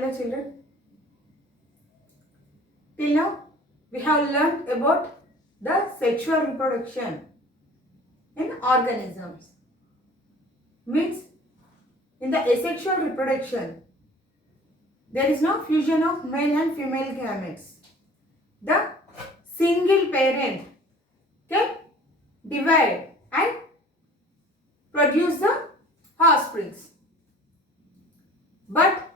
Hello children. Till now we have learned about the sexual reproduction in organisms. Means in the asexual reproduction there is no fusion of male and female gametes. The single parent can divide and produce the offsprings. But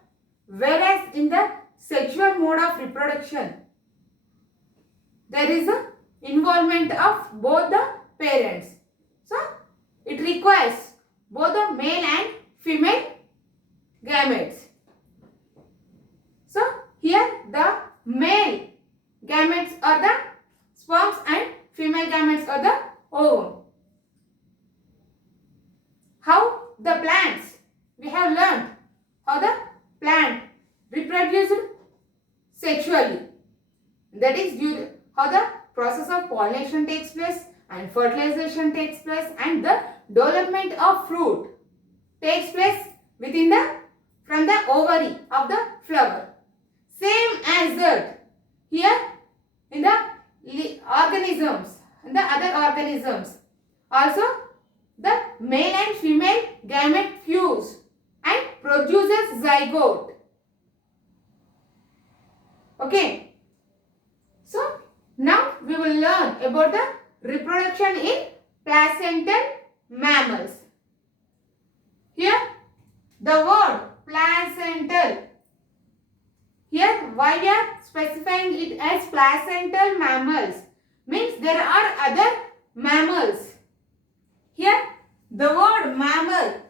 whereas in the sexual mode of reproduction there is a involvement of both the parents. So it requires both the male and female gametes. So here the male gametes are the sperms and female gametes are the ovum. How the plants, we have learned how the plant reproduced sexually. That is due how the process of pollination takes place and fertilization takes place and the development of fruit takes place within the from the ovary of the flower. Same as that here in the organisms, in the other organisms also the male and female gamete fuse and produces zygote. Okay. So now we will learn about the reproduction in placental mammals. Here the word placental. Here why we are specifying it as placental mammals means there are other mammals. Here the word mammal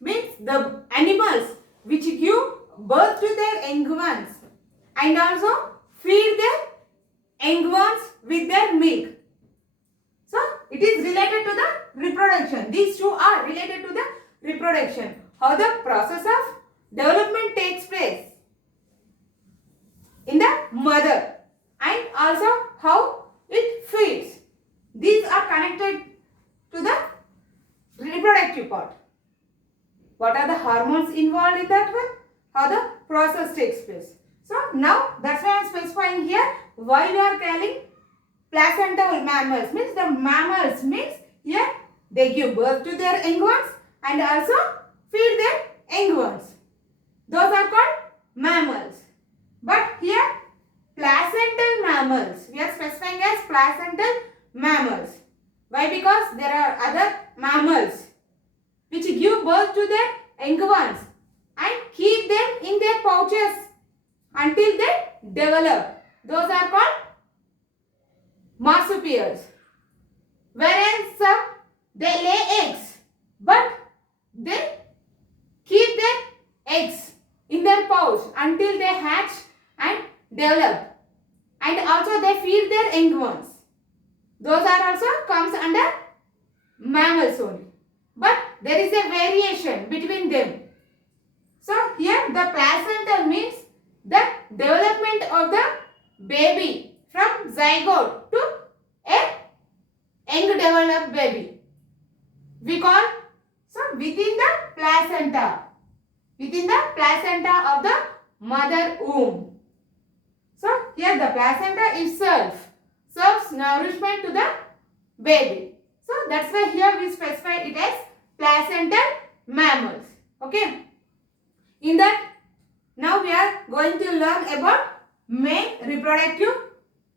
means the animals which give birth to their young ones and also feed their young ones with their milk. So it is related to the reproduction. These two are related to the reproduction. How the process of development takes place in the mother and also how it feeds. These are connected to the reproductive part. What are the hormones involved in that one? How the process takes place. So now that's why I am specifying here why we are calling placental mammals. Means the mammals means here they give birth to their young ones and also feed their young ones. Those are called mammals. But here placental mammals, we are specifying as placental mammals. Why? Because there are other mammals which give birth to their young ones and keep them in their pouches until they develop. Those are called marsupials. Whereas they lay eggs, but they keep their eggs in their pouch until they hatch and develop. And also they feed their young ones. Those are also comes under mammals only. But there is a variation between them. So here the placental means the development of the baby from zygote to a young developed baby. We call so within the placenta of the mother womb. So here the placenta itself serves nourishment to the baby. So that's why here we specify it as placental mammals. Okay. In that now we are going to learn about male reproductive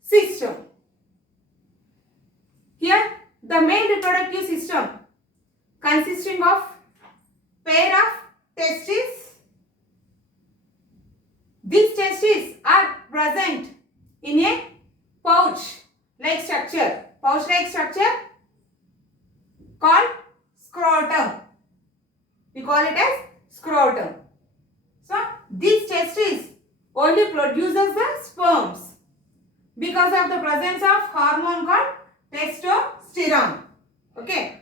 system. Here the male reproductive system consisting of pair of testes. These testes are present in a pouch-like structure called scrotum. We call it as scrotum. So these testes only produces the sperms because of the presence of hormone called testosterone. Okay.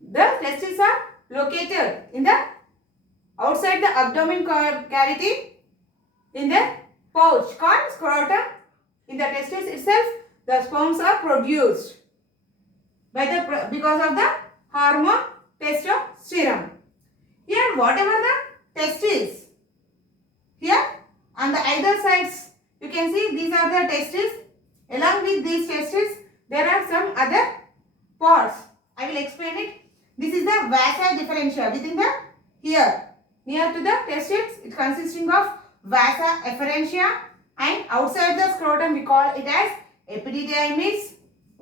The testes are located in the outside the abdomen cavity in the pouch called scrotum. In the testis itself the sperms are produced because of the hormone testosterone. Here whatever the testes, here On the either sides, you can see these are the testes. Along with these testes, there are some other parts. I will explain it. This is the vasa differentia within the here. Near to the testes, it consisting of vasa efferentia, and outside the scrotum we call it as epididymis,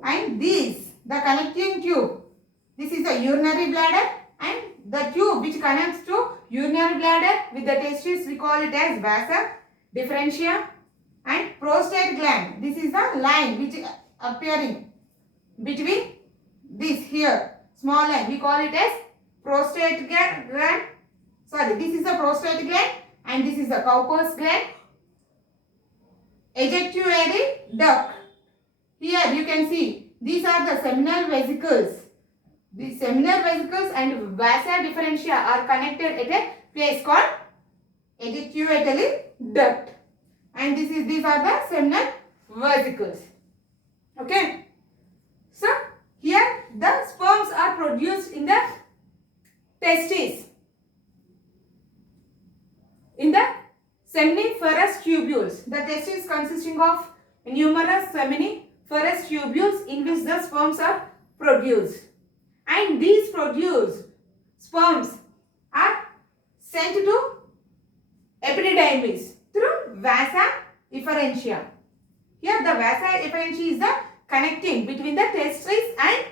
and these the connecting tube. This is the urinary bladder, and the tube which connects to urinary bladder with the testes we call it as vasa differentia, and prostate gland. This is the line which is appearing between this here small line. We call it as prostate gland. Sorry, this is the prostate gland and this is the Cowper's gland. Ejectatory duct. Here you can see these are the seminal vesicles. The seminal vesicles and vasa differentia are connected at a place called ejectatory duct. And these are the seminal vesicles. Okay. So here the sperms are produced in the testes, in the seminiferous tubules. The testes consisting of numerous seminiferous tubules in which the sperms are produced. And these produced sperms are sent to epididymis through vasa efferentia. Here the vasa efferentia is the connecting between the testes and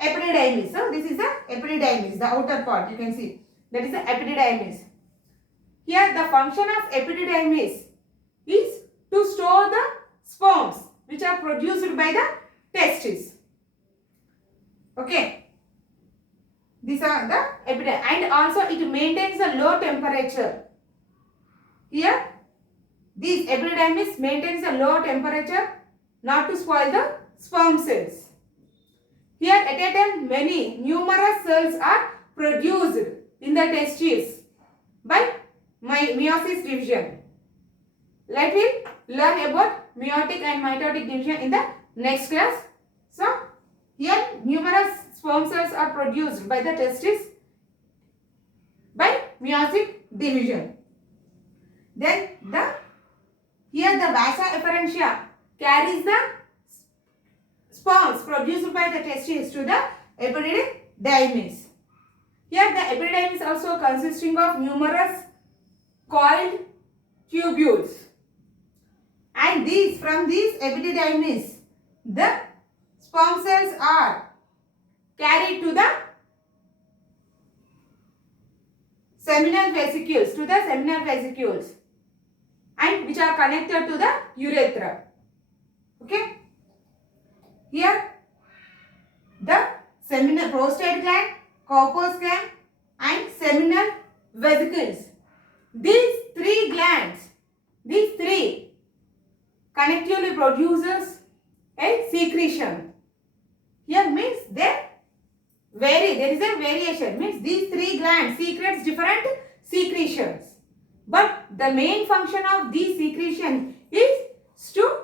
epididymis. So this is the epididymis, the outer part you can see. That is the epididymis. Here the function of epididymis is to store the sperms which are produced by the testes. Okay. These are the epididymis, and also it maintains a low temperature. Here these epididymis maintains a low temperature not to spoil the sperm cells. Here at a time numerous cells are produced in the testes by meiosis division. Let me learn about meiotic and mitotic division in the next class. So here numerous sperm cells are produced by the testes by meiotic division. Then here the vasa efferentia carries the sperms produced by the testes to the epididymis. Here the epididymis also consisting of numerous coiled tubules, and from these epididymis the sperm cells are carried to the seminal vesicles, and which are connected to the urethra. Okay. Here the seminal prostate gland, Cowper's gland and seminal vesicles. These three glands, these three connectively produces a secretion. Here means they vary, there is a variation, means these three glands secretes different secretions. But the main function of these secretion is to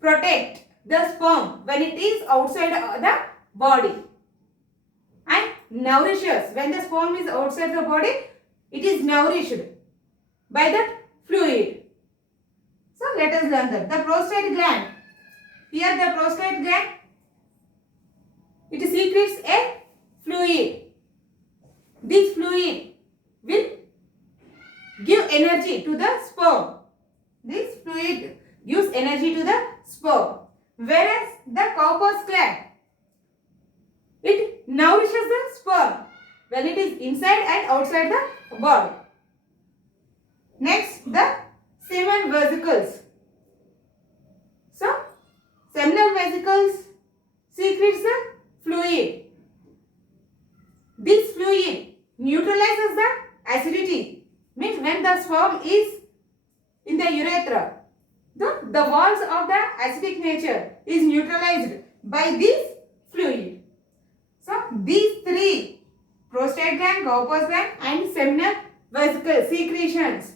protect the sperm when it is outside the body, and nourishes. When the sperm is outside the body, it is nourished by that fluid. So let us learn that. The prostate gland. Here the prostate gland, it secretes a fluid. This fluid will give energy to the sperm. This fluid gives energy to the sperm. Whereas the Cowper's gland, it nourishes the sperm when it is inside and outside the body. Next, the seminal vesicles. So, seminal vesicles secretes the fluid. This fluid neutralizes the acidity. Means when the sperm is in the urethra, the walls of the acidic nature is neutralized by this fluid. So these three, prostate gland, Cowper's gland and seminal vesicle secretions,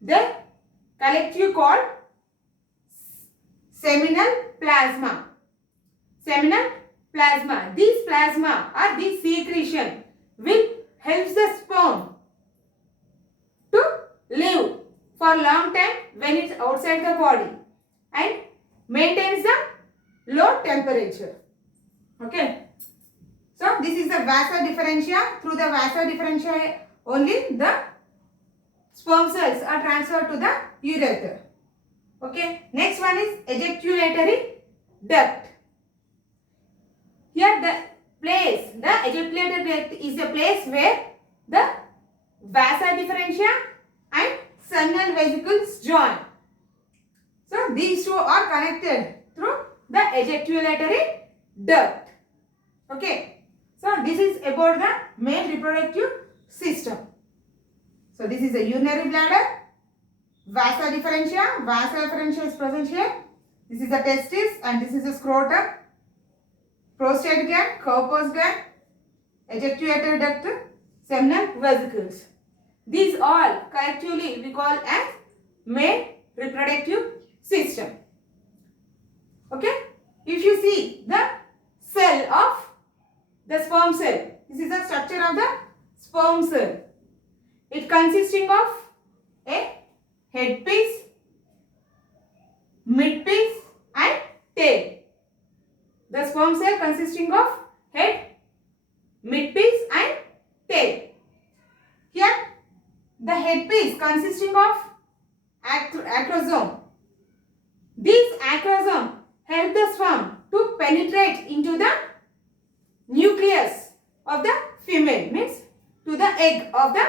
the collective called seminal plasma. Seminal plasma. These plasma or these secretion will help the sperm to live for for long time when it's outside the body and maintains the low temperature. Okay. So this is the vasa differentia. Through the vasa differentia only the sperm cells are transferred to the urethra. Okay. Next one is ejaculatory duct. Here the ejaculatory duct is the place where the vasa differentia and seminal vesicles join. So these two are connected through the ejaculatory duct. Okay. So this is about the male reproductive system. So this is a urinary bladder, vasa differentia. Vasa differentia is present here. This is the testis and this is the scrotum, prostate gland, corpus gland, ejaculatory duct, seminal vesicles. These all collectively we call as male reproductive system. Okay. If you see the cell of the sperm cell, this is the structure of the sperm cell. It consisting of a head piece, mid piece and tail. The sperm cell consisting of head, mid piece and tail. Here the head piece consisting of acrosome. These acrosome help the sperm to penetrate into the nucleus of the female, means to the egg of the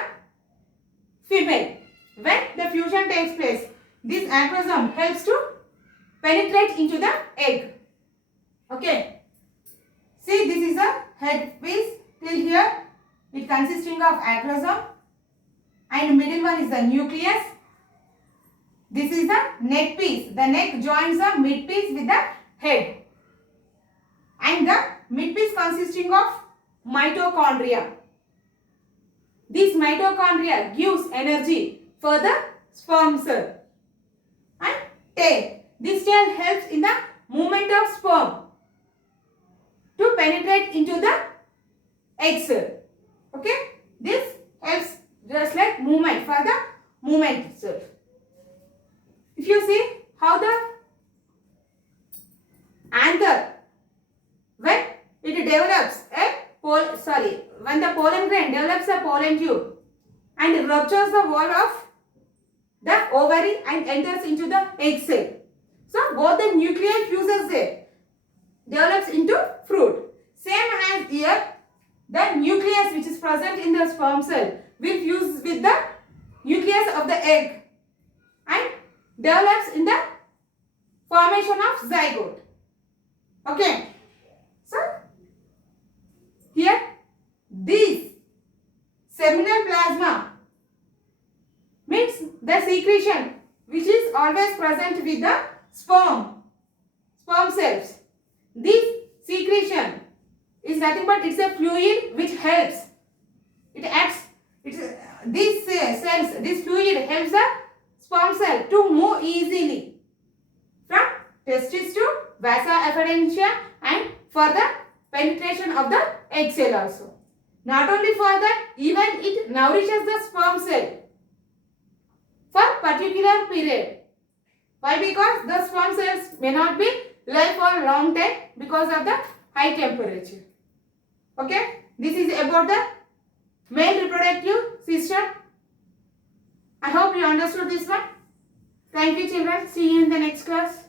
female. When the fusion takes place, this acrosome helps to penetrate into the egg. Okay. See, this is a head piece till here. It consisting of acrosome and middle one is the nucleus. This is the neck piece. The neck joins the mid piece with the head. And the mid piece consisting of mitochondria. This mitochondria gives energy for the sperm cell. And tail. This tail helps in the movement of sperm to penetrate into the egg cell. Okay. This helps just like movement for the movement itself. If you see how the anther, when it develops when the pollen grain develops a pollen tube and ruptures the wall of the ovary and enters into the egg cell. So both the nuclei fuses there, develops into fruit. Same as here, the nucleus which is present in the sperm cell will fuse with the nucleus of the egg and develops in the formation of zygote. Okay. So here this seminal plasma means the secretion which is always present with the sperm cells. This secretion is nothing but it's a fluid which helps. It acts. This fluid helps the sperm cell to move easily from testis to vasa afferentia and for the penetration of the egg cell also. Not only for that, even it nourishes the sperm cell for particular period. Why? Because the sperm cells may not be live for a long time because of the high temperature. Okay. This is about the male reproductive system. I hope you understood this one. Thank you children. See you in the next class.